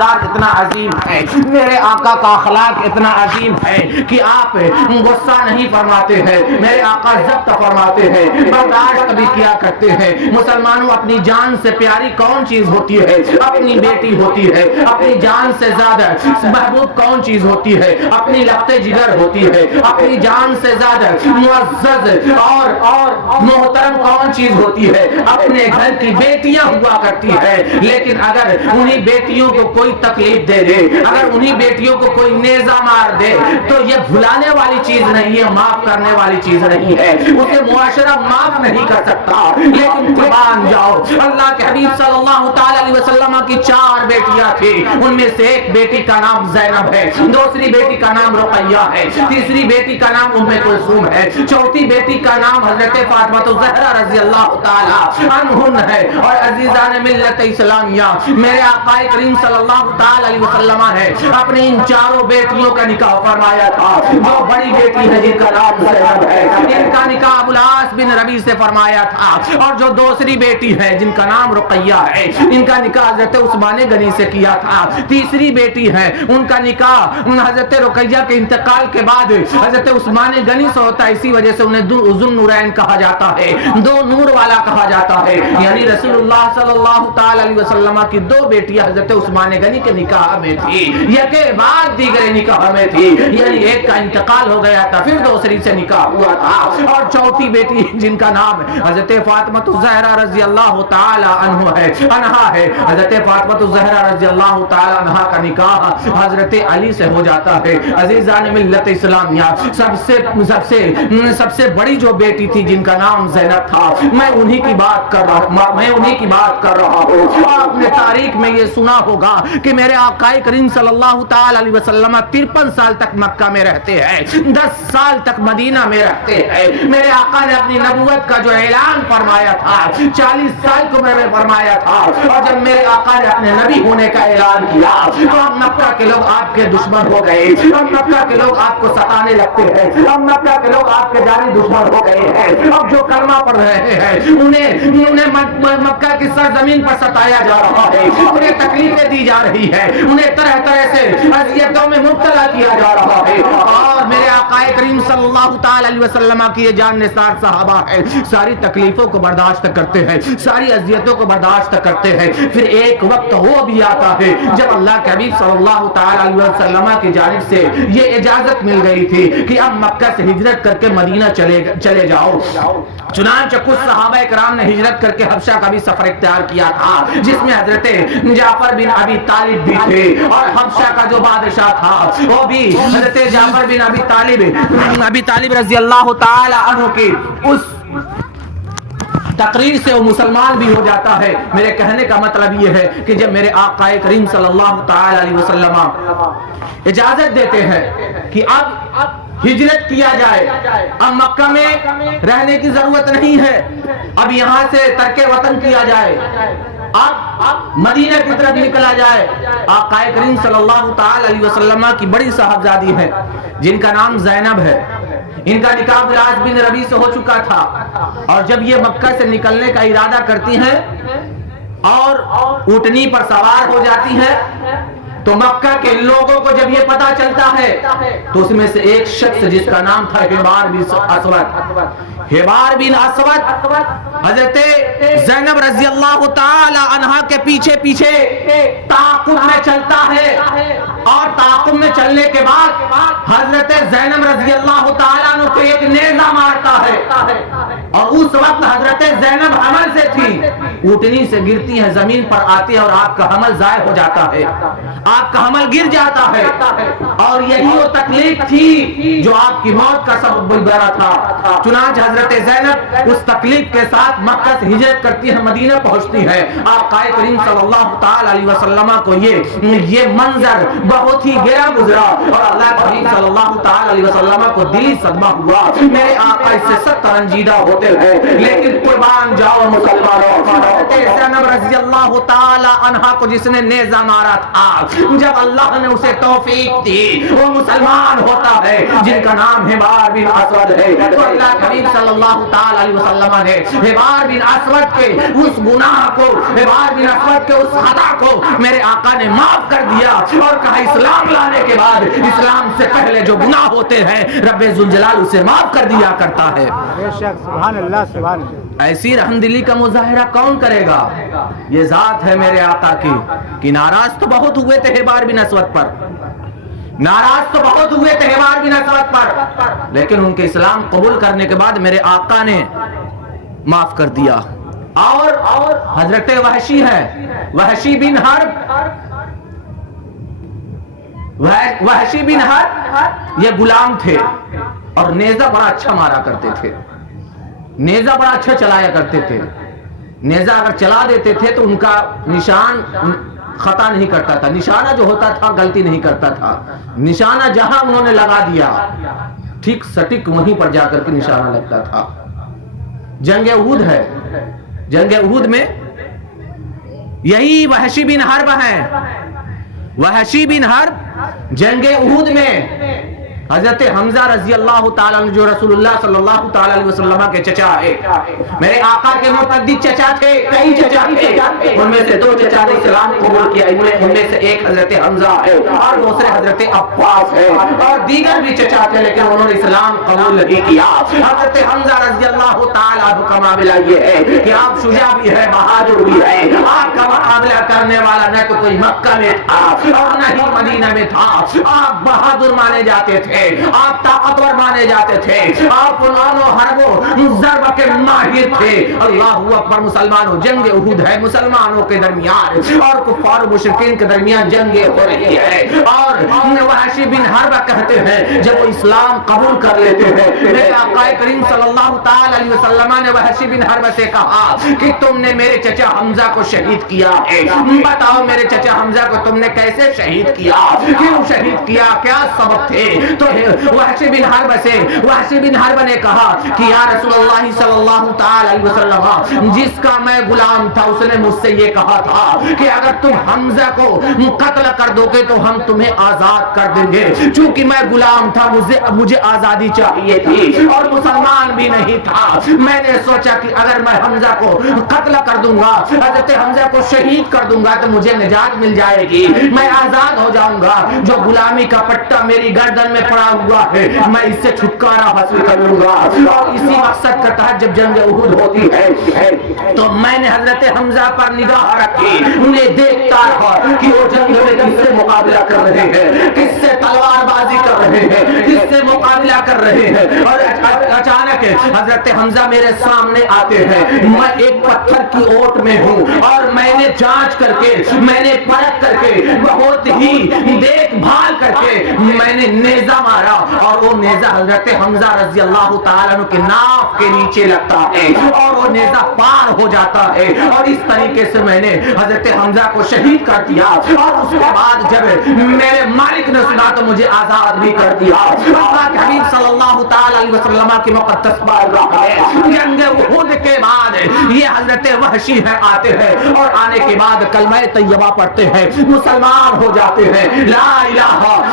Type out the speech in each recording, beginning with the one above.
کردار اتنا عظیم ہے, میرے آقا کا اخلاق اتنا عظیم ہے کہ آپ غصہ نہیں فرماتے ہیں, میرے آقا ضبط فرماتے ہیں, برداشت بھی کیا کرتے ہیں. مسلمانوں, اپنی جان سے پیاری کون چیز ہوتی ہے؟ اپنی بیٹی ہوتی ہے. اپنی جان سے زیادہ محبوب کون چیز ہوتی ہے؟ اپنی لخت جگر ہوتی ہے. اپنی جان سے زیادہ معزز اور محترم کون چیز ہوتی ہے؟ اپنے گھر کی بیٹیاں ہوا کرتی ہے. لیکن اگر انہی بیٹیوں کو کوئی تکلیف دے دے, اگر انہی بیٹیوں کو کوئی نیزہ مار دے, تو یہ بھلانے والی چیز نہیں ہے, معاف کرنے والی چیز نہیں ہے. اسے معاشرہ معاف نہیں کر سکتا. لیکن قربان جاؤ, اللہ کے حبیب صلی اللہ تعالی علیہ وسلم کی 4 بیٹیاں تھی. ان میں سے ایک بیٹی کا نام زینب ہے, دوسری بیٹی کا نام رقیہ ہے, تیسری بیٹی کا نام ام کلثوم ہے, چوتھی بیٹی کا نام حضرت فاطمہ الزہرا رضی اللہ تعالی عنہن ہے. اور عزیزان ملت اسلامیہ, میرے آقا کریم صلی اللہ تعالی علیہ وسلم نے اپنی ان 4 بیٹیوں کا نکاح فرمایا تھا. جو بڑی بیٹی ہے جن کا نام زینب ہے, ان کا نکاح ابو العاص بن ربیع سے فرمایا تھا. اور جو دوسری بیٹی ہے جن کا نام رقیہ ہے, ان کا نکاح حضرت عثمان غنی سے کیا تھا. تیسری بیٹی ہے, ان کا نکاح حضرت رقیہ کے انتقال کے بعد حضرت عثمان غنی سے ہوتا ہے. اسی وجہ سے انہیں ذو النورین کہا جاتا ہے, 2 نور والا کہا جاتا ہے. یعنی رسول اللہ صلی اللہ تعالی علیہ وسلم کی 2 بیٹیاں حضرت عثمان غنی کے نکاح میں تھی, یہ کے بعد دیگر نکاح میں تھی. یعنی ایک کا انتقال ہو گیا تھا, پھر دوسری سے نکاح ہوا تھا. اور چوتھی بیٹی جن کا نام حضرت فاطمہ الزہرا رضی اللہ تعالی عنہا ہے, حضرت فاطمہ الزہرا رضی اللہ تعالی عنہا کا نکاح حضرت علی سے ہو جاتا ہے. عزیزان ملت اسلامیہ, سب سے بڑی جو بیٹی تھی جن کا نام زینب تھا, میں انہی کی بات کر رہا ہوں. آپ نے تاریخ میں یہ سنا ہوگا کہ میرے آقا کریم صلی اللہ تعالی علیہ وسلم 53 سال تک مکہ میں رہتے ہیں, 10 سال تک مدینہ میں رہتے ہیں. میرے آقا نے اپنی نبوت کا جو اعلان فرمایا تھا 40 سال کی عمر میں فرمایا تھا. اور جب میرے آقا نے اپنے نبی ہونے کا اعلان کیا تو اب مکہ کے لوگ آپ کے دشمن ہو گئے, اب مکہ کے لوگ آپ کو ستانے لگتے ہیں, اب مکہ کے لوگ آپ کے جانی دشمن ہو گئے ہیں. اب جو کلمہ پڑھ رہے ہیں انہیں مکہ کی سرزمین پر ستایا جا رہا ہے, انہیں تکلیفیں دی جا رہی ہے, انہیں طرح طرح سے اذیتوں میں مبتلا کیا جا رہا ہے. اور میرے آقا کریم صلی اللہ تعالی علیہ وسلم کی یہ جان نثار صحابہ ہے, ساری تکلیفوں کو برداشت کرتے ہیں, ساری اذیتوں کو برداشت کرتے ہیں. پھر ایک وقت وہ بھی آتا ہے جب اللہ کے حبیب صلی اللہ تعالی علیہ وسلم کی جانب سے یہ اجازت مل گئی تھی کہ اب مکہ سے ہجرت کر کے مدینہ چلے جاؤ. چنانچہ کچھ صحابہ کرام نے ہجرت کر کے حبشہ کا بھی سفر اختیار کیا تھا, جس میں حضرت جعفر بن ابی طالب بھی تھے, اور حبشہ کا جو بادشاہ تھا وہ بھی حضرت جعفر بن ابی طالب رضی اللہ تعالی عنہ کی اس تقریر سے وہ مسلمان بھی ہو جاتا ہے. میرے کہنے کا مطلب یہ ہے کہ جب میرے آقا کریم صلی اللہ تعالی علیہ وسلم اجازت دیتے ہیں کہ اب ہجرت کیا جائے, اب مکہ میں رہنے کی ضرورت نہیں ہے, اب یہاں سے ترک وطن کیا جائے, اب مدینہ کی طرف نکلا جائے. آقا کریم صلی اللہ تعالی علیہ وسلم کی بڑی صاحبزادی ہے جن کا نام زینب ہے, ان کا نکاح ابو العاص بن ربیع سے ہو چکا تھا. اور جب یہ مکہ سے نکلنے کا ارادہ کرتی ہیں اور اونٹنی پر سوار ہو جاتی ہیں, تو مکہ کے لوگوں کو جب یہ پتا چلتا ہے تو اس میں سے ایک شخص جس کا نام تھا حبار بن اسود حضرت زینب رضی اللہ تعالی عنہا کے پیچھے تعاقب میں چلتا ہے, اور تعاقب میں چلنے کے بعد حضرت زینب رضی اللہ تعالی عنہ کو ایک نیزہ مارتا ہے. اور اس وقت حضرت زینب حمل سے تھی, اونٹنی سے گرتی ہے, زمین پر آتی ہے اور آپ کا حمل ضائع ہو جاتا ہے, آپ کا حمل گر جاتا ہے. اور یہی وہ تکلیف تھی جو آپ کی موت کا سبب بنا تھا. چنانچہ حضرت زینب اس تکلیف کے ساتھ مکہ سے ہجرت کرتی ہے, مدینہ پہنچتی ہے. آقا کریم صلی اللہ تعالی علیہ وسلم کو یہ منظر بہت ہی گہرا گزرا, اور اللہ کریم صلی اللہ تعالی علیہ وسلم کو دلی صدمہ ہوا. میرے آقا اس سے سخت رنجیدہ ہوتے ہوتے ہیں، لیکن قربان جاؤ مسلمانوں، حضرت زینب رضی اللہ تعالی عنہا کو جس نے نیزہ مارا تھا، جب اللہ نے اسے توفیق دی وہ مسلمان ہوتا ہے جن کا نام حبار بن اسود ہے، تو اللہ کریم صلی اللہ تعالی علیہ وسلم نے حبار بن اسود کے اس گناہ کو، حبار بن اسود کے اس خطا کو میرے آقا نے معاف کر دیا اور کہا اسلام لانے کے بعد اسلام سے پہلے جو گناہ ہوتے ہیں رب ذوالجلال اسے معاف کر دیا کرتا ہے۔ سبحان اللہ سبحان اللہ۔ ایسی رحمدلی کا مظاہرہ کون کرے گا؟ یہ ذات ہے میرے آقا کی کہ ناراض تو بہت ہوئے تھے حبار بن اسود پر، ناراض تو بہت ہوئے تھے حبار بن اسود پر، لیکن ان کے اسلام قبول کرنے کے بعد میرے آقا نے معاف کر دیا۔ اور حضرت وحشی ہے، وحشی بن حرب، وحشی بن حرب یہ غلام تھے اور نیزہ بڑا اچھا مارا کرتے تھے، نیزہ بڑا اچھا چلایا کرتے تھے، نیزہ اگر چلا دیتے تھے تو ان کا نشان خطا نہیں کرتا تھا، نشانہ جو ہوتا تھا غلطی نہیں کرتا تھا، نشانہ جہاں انہوں نے لگا دیا ٹھیک سٹک وہیں پر جا کر کے نشانہ لگتا تھا۔ جنگ احد ہے، جنگ احد میں یہی وحشی بن حرب ہیں، وحشی بن حرب جنگ احد میں حضرت حمزہ رضی اللہ تعالیٰ عنہ جو رسول اللہ صلی اللہ تعالیٰ علیہ وسلم کے چچا ہے، میرے آقا کے متعدد چچا تھے، کئی چچا تھے، ان میں سے دو چچا نے اسلام قبول کیا، ان میں سے ایک حضرت حمزہ ہے اور دوسرے حضرت عباس ہے، اور دیگر بھی چچا تھے لیکن انہوں نے اسلام قبول نہیں کیا۔ حضرت حمزہ رضی اللہ تعالیٰ عنہ کا معاملہ یہ ہے کہ آپ شجاع بھی ہے، بہادر بھی ہے، آپ کا مقابلہ کرنے والا نہ تو کوئی مکہ میں تھا اور نہ ہی مدینہ میں تھا، آپ بہادر مانے جاتے تھے، آپ طاقتور مانے جاتے تھے، آپ فنون و حرب و ضرب کے ماہر تھے۔ اللہ اکبر مسلمانوں، جنگ احد ہے مسلمانوں کے درمیان اور کفار و مشرکین کے درمیان جنگیں ہو رہی ہے، اور وحشی بن حرب کہتے ہیں جب وہ اسلام قبول کر لیتے ہیں، میرے آقا کریم صلی اللہ تعالی علیہ وسلم نے وحشی بن حرب سے کہا کہ تم نے میرے چچا حمزہ کو شہید کیا ہے، بتاؤ میرے چچا حمزہ کو تم نے کیسے شہید کیا، کیوں شہید کیا، کیا سبب تھے؟ تو وحشی بن حرب سے وحشی بن حرب نے کہا کہ یا رسول اللہ صلی اللہ تعالی علیہ وسلم، جس کا میں غلام تھا اس نے مجھ سے یہ کہا تھا کہ اگر تم حمزہ کو قتل کر دو گے تو ہم تمہیں آزاد کر دیں گے، چونکہ میں غلام تھا مجھے آزادی چاہیے تھی اور مسلمان بھی نہیں تھا، میں نے سوچا کہ اگر میں حمزہ کو قتل کر دوں گا، حضرت حمزہ کو شہید کر دوں گا تو مجھے نجات مل جائے گی، میں آزاد ہو جاؤں گا، جو غلامی کا پٹا میری گردن میں پڑا ہوا ہے میں اس سے چھٹکارا حاصل کر لوں گا۔ اور اسی مقصد کا تحت جب جنگ احد ہوتی ہے تو میں نے حضرت حمزہ پر نگاہ رکھی، انہیں دیکھتا رہا کہ وہ جنگ میں کس سے مقابلہ کر رہے ہیں، کس سے تلوار بازی کر رہے ہیں، کس سے مقابلہ کر رہے ہیں، اور اچانک حضرت حمزہ میرے سامنے آتے ہیں، میں ایک پتھر کی اوٹ میں ہوں اور میں نے جانچ کر کے، میں نے پرکھ کر کے، بہت ہی دیکھ بھال کر کے میں نے نیزہ مارا اور وہ نیزہ حضرت حمزہ رضی اللہ تعالیٰ عنہ کے ناف کے نیچے لگتا ہے اور وہ نیزہ پار ہو جاتا ہے، اور اس طریقے سے میں نے حضرت حمزہ کو شہید کر دیا، اور اس کے بعد جب میرے مالک نے سنا تو مجھے آزاد بھی کر دیا۔ اللہ کے حبیب صلی اللہ تعالیٰ علیہ وسلم کی مقدس بارگاہ میں جنگ احد کے بعد یہ حضرت وحشی ہے آتے ہیں اور آنے کے بعد کلمہ طیبہ پڑھتے ہیں، مسلمان ہو جاتے ہیں، لا الہ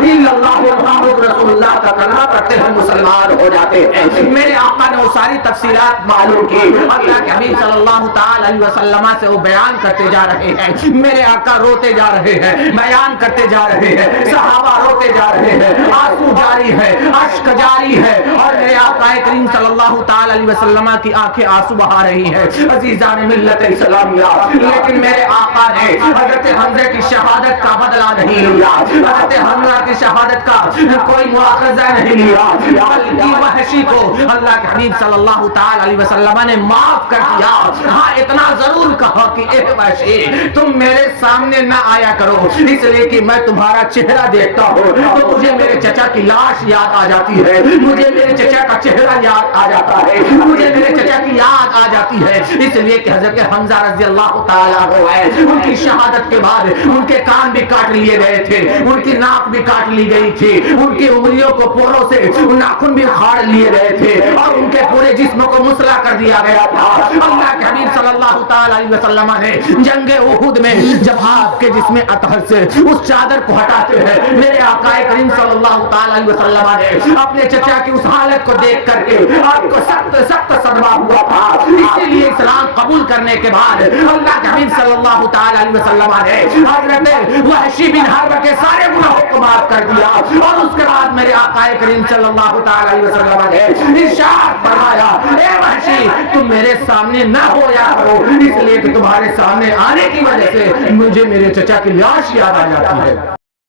الا اللہ محمد رسول اللہ کا کلمہ پڑھتے ہیں، مسلمان ہو جاتے ہیں۔ میرے آقا نے وہ ساری تفصیلات معلوم کی، اللہ کے حبیب صلی اللہ تعالی علیہ وسلم سے وہ بیان کرتے جا رہے ہیں، میرے آقا روتے جا رہے ہیں، بیان کرتے جا رہے ہیں، صحابہ روتے جا رہے ہیں، آنسو جاری ہے، اشک جاری ہے، اور میرے آقا کریم صلی اللہ تعالی علیہ وسلم کی آنکھیں آنسو بہا رہی ہیں۔ عزیزان ملت اسلامیہ، لیکن میرے آقا نے حضرت حمزہ کی شہادت کا بدلہ نہیں لیا، حضرت حمزہ کی شہادت کا کوئی مواخذہ نہیں لیا، بلکہ وحشی کو اللہ کے حبیب صلی اللہ تعالی علیہ وسلم نے معاف کر دیا۔ ہاں اتنا ضرور کہا کہ اے وحشی تم میرے سامنے نہ آیا کرو، اس لیے کہ میں تمہارا چہرہ دیکھتا ہوں تو مجھے میرے چچا کی لاش یاد آ جاتی ہے، مجھے میرے چچا کا چہرہ یاد آ جاتا ہے، مجھے میرے چچا کی یاد آ جاتی ہے، اس لیے کہ حضرت حمزہ رضی اللہ تعالیٰ عنہ ہے، ان کی شہادت کے بعد ان کے کان بھی کاٹ لیے گئے تھے، ان کی ناک بھی کاٹ لی گئی تھی، ان کی انگلیوں کو پوروں سے ناخن بھی اکھاڑ لیے گئے تھے، اور ان کے پورے جسم کو مسلح کر دیا گیا تھا۔ اللہ کے حبیب صلی اللہ تعالیٰ علیہ وسلم نے جنگ احد میں جب آپ کے جسم اطہر سے اس چادر کو ہٹاتے ہیں، میرے آقا کریم صلی اللہ تعالیٰ علیہ وسلم نے اپنے چچا کی اس حالت کو دیکھ کر کے آپ کو سخت سخت صدمہ ہوا تھا، اسی لیے اسلام قبول کرنے کے بعد اللہ کے حبیب صلی اللہ تعالیٰ علیہ وسلم نے حضرت وحشی بن حرب کے سارے گناہوں کو معاف کر دیا، اور اس کے بعد میرے آقا کریم صلی اللہ تعالیٰ علیہ وسلم نے ارشاد فرمایا، اے وحشی تم میرے سامنے نہ ہو یا کرو، اس لیے کہ تمہارے سامنے آنے کی وجہ سے مجھے میرے چچا کی لاش یاد آ جاتی ہے۔